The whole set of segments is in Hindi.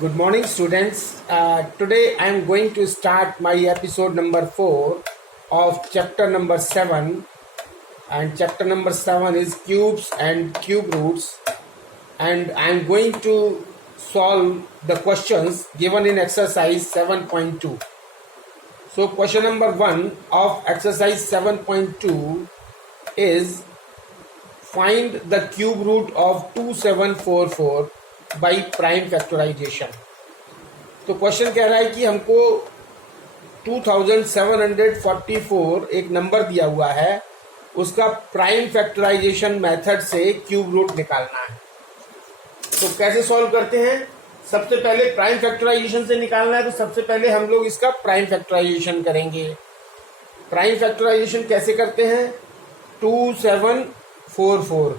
Good morning, students. Today I am going to start my episode number 4 of chapter number 7. And chapter number 7 is cubes and cube roots. And I am going to solve the questions given in exercise 7.2. So question number 1 of exercise 7.2 is find the cube root of 2744 by prime factorization. तो क्वेश्चन कह रहा है कि हमको 2744 एक नंबर दिया हुआ है, उसका प्राइम फैक्टराइजेशन मेथड से क्यूब रूट निकालना है। तो कैसे सॉल्व करते हैं? सबसे पहले प्राइम फैक्टराइजेशन से निकालना है, तो सबसे पहले हम लोग इसका प्राइम फैक्टराइजेशन करेंगे। प्राइम फैक्टराइजेशन कैसे करते हैं? 2744।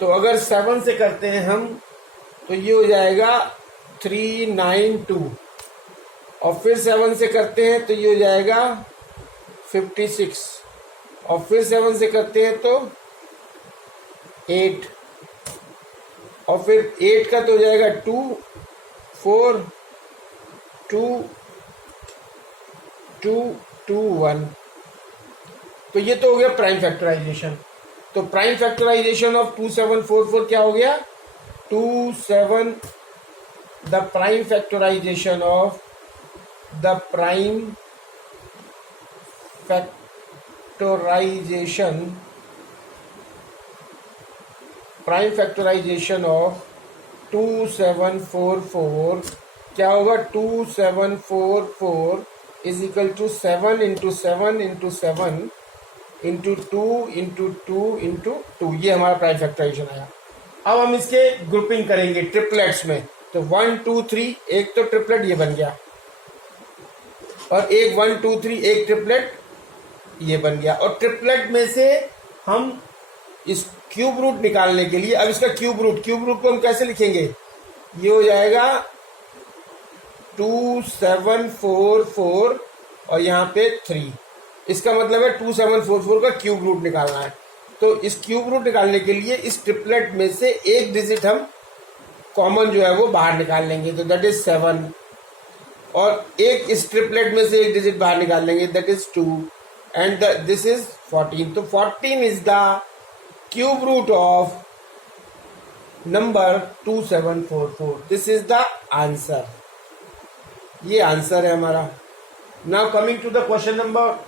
तो अगर 7 से करते हैं हम तो ये हो जाएगा 392, और फिर 7 से करते हैं तो ये हो जाएगा 56, और फिर 7 से करते हैं तो 8, और फिर 8 का तो हो जाएगा 2 4 2 2 2 1। तो ये तो हो गया प्राइम फैक्टराइजेशन। तो प्राइम फैक्टराइजेशन ऑफ 2744 क्या हो गया? the prime factorization of the prime factorization of 2744 क्या होगा? 2744 is equal to 7 into 7 into 7 into 2 into 2 into 2। ये हमारा प्राइम फैक्टराइजेशन आया। अब हम इसके ग्रुपिंग करेंगे ट्रिपलेट्स में। तो 1 2 3 एक तो ट्रिपलेट ये बन गया, और एक 1 2 3 एक ट्रिपलेट ये बन गया। और ट्रिपलेट में से हम इस क्यूब रूट निकालने के लिए, अब इसका क्यूब रूट को हम कैसे लिखेंगे? ये हो जाएगा 2744 और यहाँ पे 3। इसका मतलब है 2744 का क्यूब रूट निकालना है। तो इस क्यूब रूट निकालने के लिए इस ट्रिपलेट में से एक डिजिट हम कॉमन जो है वो बाहर निकाल लेंगे, तो दैट इज 7, और एक इस ट्रिपलेट में से एक डिजिट बाहर निकाल लेंगे, that is 2, and this is 14। तो 14 is the cube root of number 2744। This is the answer. ये आंसर है हमारा। Now coming to the question number,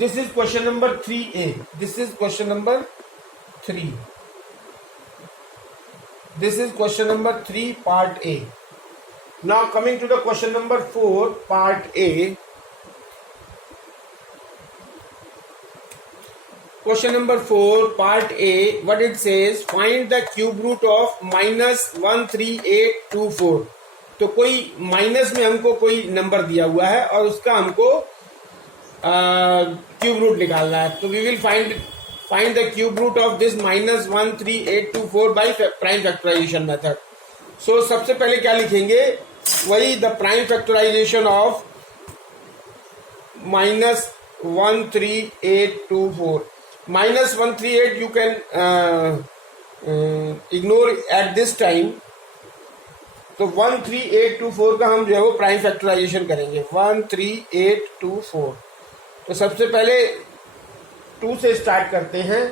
this is question number 3a, this is question number 3, this is question number 3 part A. Now coming to the question number 4 part A. Question number 4 part A, what it says, find the cube root of -13824। तो कोई माइनस में हमको कोई नंबर दिया हुआ है और उसका हमको क्यूब रूट निकालना है। तो we will find the cube root of this -13824 by prime factorisation method. So सबसे पहले क्या लिखेंगे? वही the prime factorisation of -13824। -138 you can ignore at this time. तो 13824 का हम जो है वो प्राइम फैक्टराइजेशन करेंगे। 13824। तो सबसे पहले 2 से स्टार्ट करते हैं,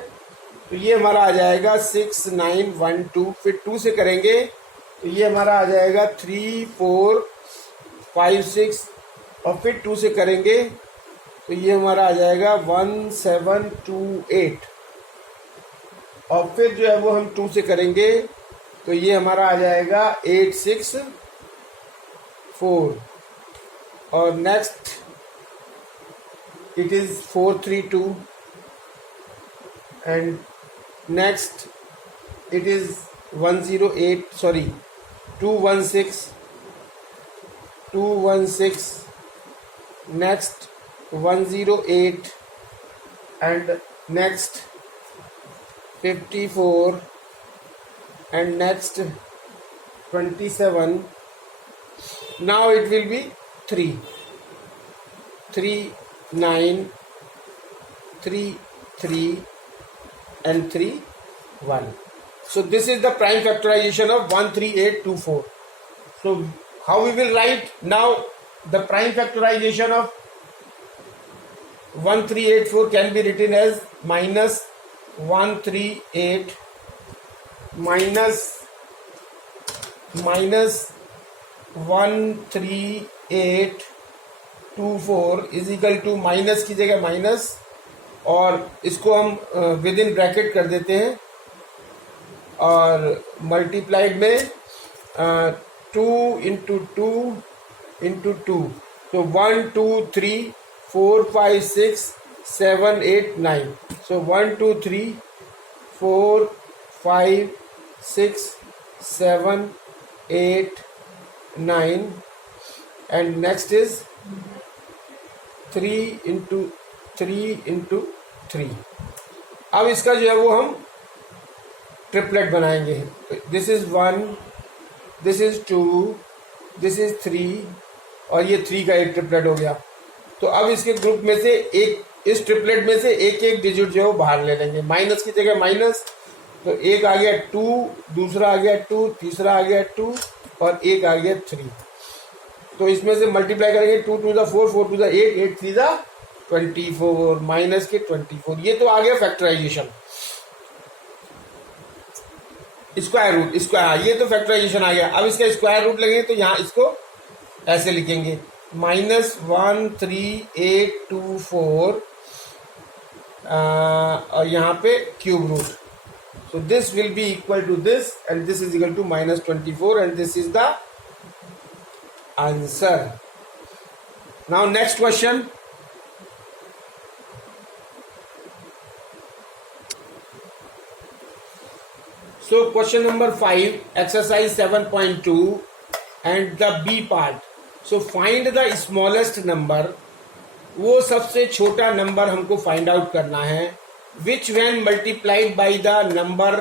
तो ये हमारा आ जाएगा 6912। फिर 2 से करेंगे तो ये हमारा आ जाएगा 3456, और फिर 2 से करेंगे तो ये हमारा आ जाएगा 1728, और फिर जो है वो हम 2 से करेंगे तो ये हमारा आ जाएगा 864, और next it is 432, and next it is 216, next 108, and next 54, and next 27. Now it will be 3 9 3 3 and 3 1। So this is the prime factorization of 13824. So how we will write now the prime factorization of 1384 can be written as minus 138 minus 13824 is equal to minus की जगह माइनस और इसको हम विद इन ब्रैकेट कर देते हैं और मल्टीप्लाइड में 2 इंटू टू तो 1 2 3 4 5 6 7 8 9 so 1 2 3 4 5 6 7 8 9 and next is 3 into 3 अब इसका जो है वो हम ट्रिपलेट बनाएंगे. This is 1 this is 2 this is 3 और ये 3 का एक ट्रिपलेट हो गया. तो अब इसके ग्रुप में से एक इस ट्रिपलेट में से एक एक डिजिट जो है वो बाहर ले लेंगे. माइनस की जगह माइनस तो एक आ गया 2 दूसरा आ गया 2 तीसरा आ गया 2 और एक आ गया 3. तो इसमें से मल्टीप्लाई करेंगे 2 2 ज़ा 4 4 2 ज़ा 8 8 3 ज़ा 24 माइनस के 24. ये तो आ गया फैक्टराइजेशन स्क्वायर रूट स्क्वायर. ये तो फैक्टराइजेशन आ गया. अब इसका स्क्वायर रूट लगेंगे तो यहाँ इसको ऐसे लिखेंगे -13824 और यहाँ पे cube root. So this will be equal to this and this is equal to -24 and this is the answer. Now next question. So question number 5, exercise 7.2 and the B part. So find the smallest number. वो सबसे छोटा नंबर हमको फाइंड आउट करना है. Which when multiplied by the number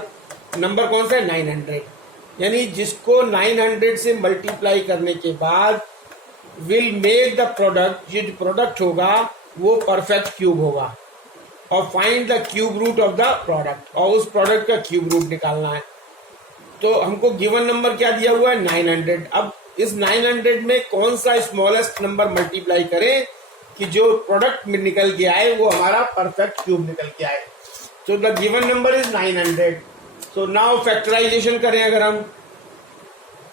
कौन सा है 900. यानी जिसको 900 से मल्टीप्लाई करने के बाद will make the product, जो प्रोडक्ट होगा वो परफेक्ट क्यूब होगा. और find the cube root of the product और उस प्रोडक्ट का क्यूब रूट निकालना है. तो हमको गिवन नंबर क्या दिया हुआ है 900. अब इस 900 में कौन सा स्मॉलेस्ट नंबर मल्टीप्लाई करें कि जो प्रोडक्ट में निकल के आए वो हमारा परफेक्ट क्यूब निकल के आए. तो the given number is 900. So now factorization करें अगर हम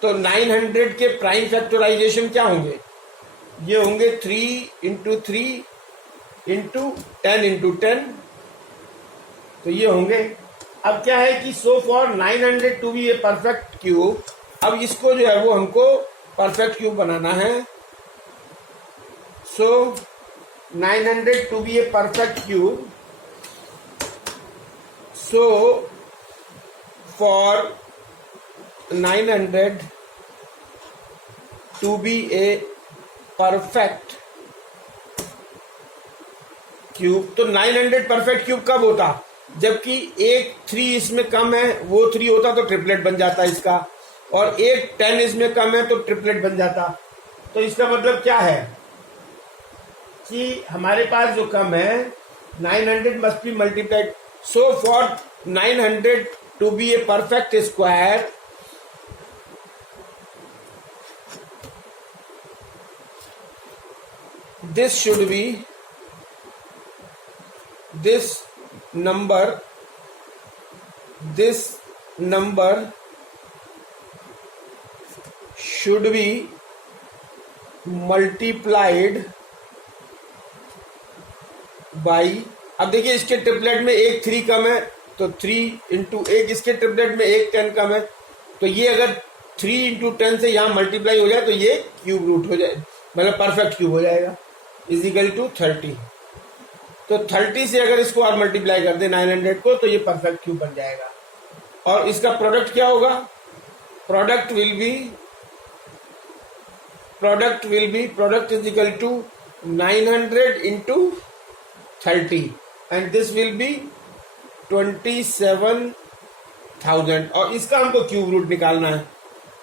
तो 900 के प्राइम फैक्टराइजेशन क्या होंगे. ये होंगे 3 इंटू 3 इंटू 10 इंटू 10. तो ये होंगे. अब क्या है कि so for 900 to be a perfect cube. अब इसको जो है वो हमको परफेक्ट क्यूब बनाना है. So 900 to be a perfect cube. So for 900 to be a perfect cube. तो 900 परफेक्ट क्यूब कब होता जबकि एक 3 इसमें कम है वो 3 होता तो ट्रिपलेट बन जाता इसका. और एक 10 इसमें कम है तो ट्रिपलेट बन जाता. तो इसका मतलब क्या है कि हमारे पास जो कम है 900 must be multiplied. So for 900 to be a perfect square this should be this number should be multiplied by. अब देखिए इसके ट्रिपलेट में एक 3 कम है तो 3 इंटू एक इसके ट्रिपलेट में एक 10 कम है. तो ये अगर 3 इंटू 10 से यहाँ मल्टीप्लाई हो जाए तो ये क्यूब रूट हो जाए मतलब परफेक्ट क्यूब हो जाएगा इज इक्वल टू 30. तो 30 से अगर इसको और मल्टीप्लाई कर दे 900 को तो ये परफेक्ट क्यूब बन जाएगा. और इसका प्रोडक्ट क्या होगा. Product is equal to 900 into 30 and this will be 27,000. और इसका हमको क्यूब रूट निकालना है.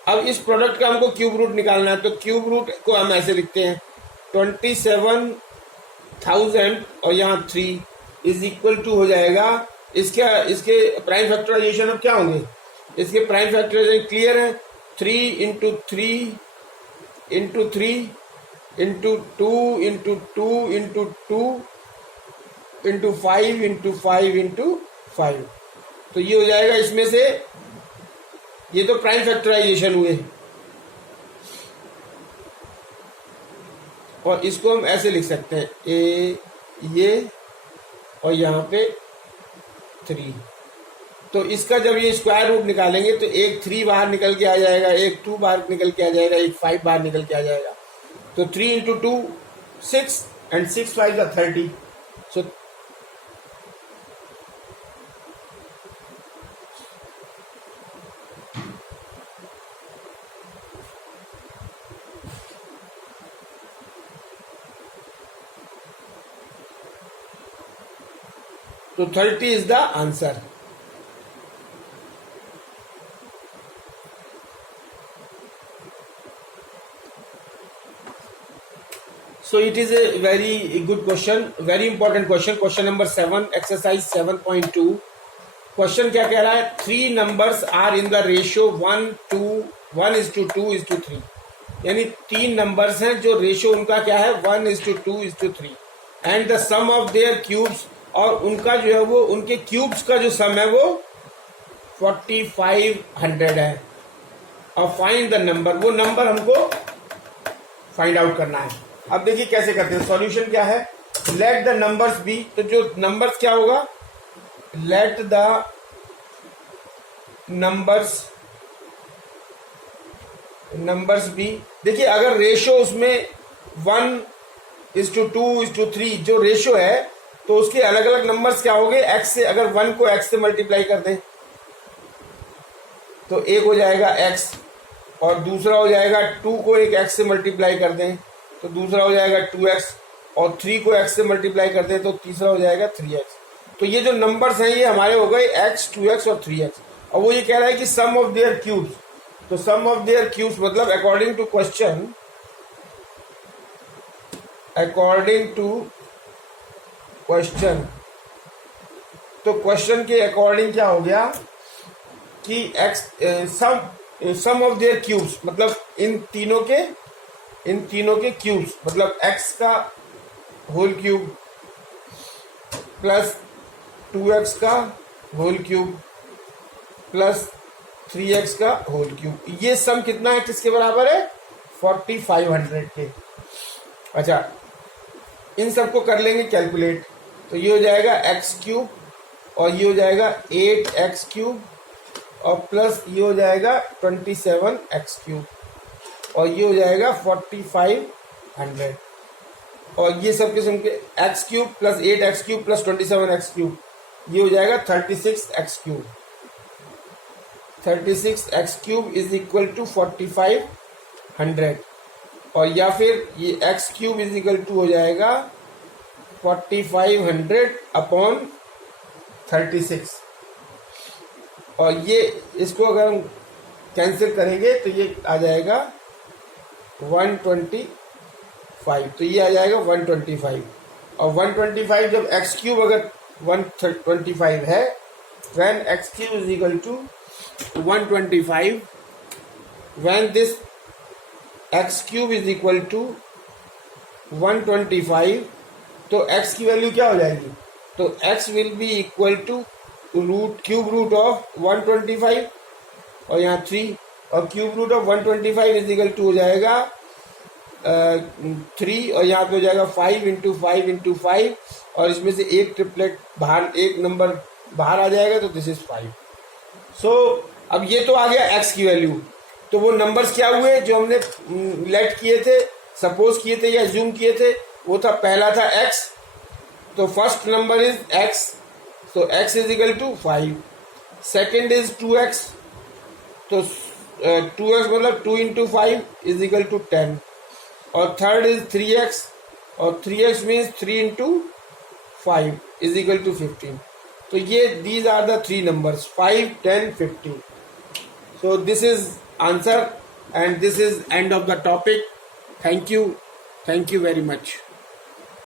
अब इस प्रोडक्ट का हमको क्यूब रूट निकालना है. तो क्यूब रूट को हम ऐसे लिखते हैं 27,000 और यहाँ 3 इज इक्वल टू हो जाएगा इसके प्राइम फैक्टराइजेशन अब क्या होंगे इसके प्राइम फैक्टराइजेशन क्लियर है। 3 into 3 into 3 into 2 into 2 into 2 into 5 into 5 into 5। तो ये हो जाएगा इसमें से, ये तो प्राइम फैक्टराइजेशन हुए, और इसको हम ऐसे लिख सकते हैं ए ये और यहाँ पे 3। तो इसका जब ये स्क्वायर रूट निकालेंगे तो एक 3 बाहर निकल के आ जाएगा, एक 2 बाहर निकल के आ जाएगा, एक 5 बाहर निकल के आ जाएगा। तो 3 इंटू 2 6 एंड 6 5 का 30। सो तो 30 is the answer. So it is a very good question, very important question. Question number 7, exercise 7.2. Question क्या कह रहा है? 3 numbers are in the ratio 1:2:3. यानी 3 numbers हैं जो रेशियो उनका क्या है 1:2:3 and the sum of their cubes, और उनका जो है वो उनके क्यूब्स का जो सम है वो 4500 है। और फाइंड द नंबर, वो नंबर हमको फाइंड आउट करना है। अब देखिए कैसे करते हैं। सॉल्यूशन क्या है? लेट द नंबर्स बी, तो जो नंबर्स क्या होगा, लेट द नंबर्स बी। देखिए अगर रेशियो उसमें 1:2:3 जो रेशियो है, तो उसके अलग अलग नंबर्स क्या होंगे x से। अगर 1 को x से मल्टीप्लाई कर दें तो एक हो जाएगा x, और दूसरा हो जाएगा 2 को एक x से मल्टीप्लाई कर दें तो दूसरा हो जाएगा 2x, और 3 को x से मल्टीप्लाई कर दें तो तीसरा हो जाएगा 3x। तो ये जो नंबर्स हैं ये हमारे हो गए x, 2x और 3x। और वो ये कह रहा है कि सम ऑफ देयर क्यूब्स, तो सम ऑफ देयर क्यूब्स मतलब अकॉर्डिंग टू क्वेश्चन, तो क्वेश्चन के अकॉर्डिंग क्या हो गया कि x sum of their cubes मतलब इन तीनों के क्यूब्स, मतलब x का होल क्यूब प्लस 2x का होल क्यूब प्लस 3x का होल क्यूब, ये सम कितना है, किसके बराबर है 4500 के। अच्छा, इन सबको कर लेंगे कैलकुलेट, तो ये हो जाएगा x क्यूब और ये हो जाएगा 8x क्यूब और प्लस ये हो जाएगा 27x क्यूब और ये हो जाएगा 4500, और ये सब किस्म के x cube plus 8x cube plus 27x cube, ये हो जाएगा 36x cube. 36x cube is equal to 4500, और या फिर ये x cube is equal to हो जाएगा 4500 अपॉन 36, और ये इसको अगर हम कैंसिल करेंगे तो ये आ जाएगा 125, तो ये आ जाएगा 125, और 125 जब x क्यूब अगर 125 है, when x cube is equal to 125, when this x cube is equal to 125, तो x की वैल्यू क्या हो जाएगी, तो x will be equal to cube root of 125 और यहाँ 3, और cube root of 125 is equal to हो जाएगा 3, और यहाँ पे हो जाएगा 5 इंटू 5 इंटू 5, और इसमें से एक ट्रिपलेट बाहर, एक नंबर बाहर आ जाएगा, तो दिस इज 5। सो अब ये तो आ गया x की वैल्यू। तो वो नंबर्स क्या हुए जो हमने लेट किए थे, सपोज किए थे या ज्यूम किए थे, वो था, पहला था x, तो फर्स्ट नंबर इज x, तो x is equal to 5, second is 2x, तो 2x मतलब 2 इंटू 5 इज इक्वल टू 10, और थर्ड इज 3x, और 3x means 3 into 5 is equal to 15। तो ये these are the 3 numbers 5, 10, 15। So this is answer and this is end of the topic. Thank you very much.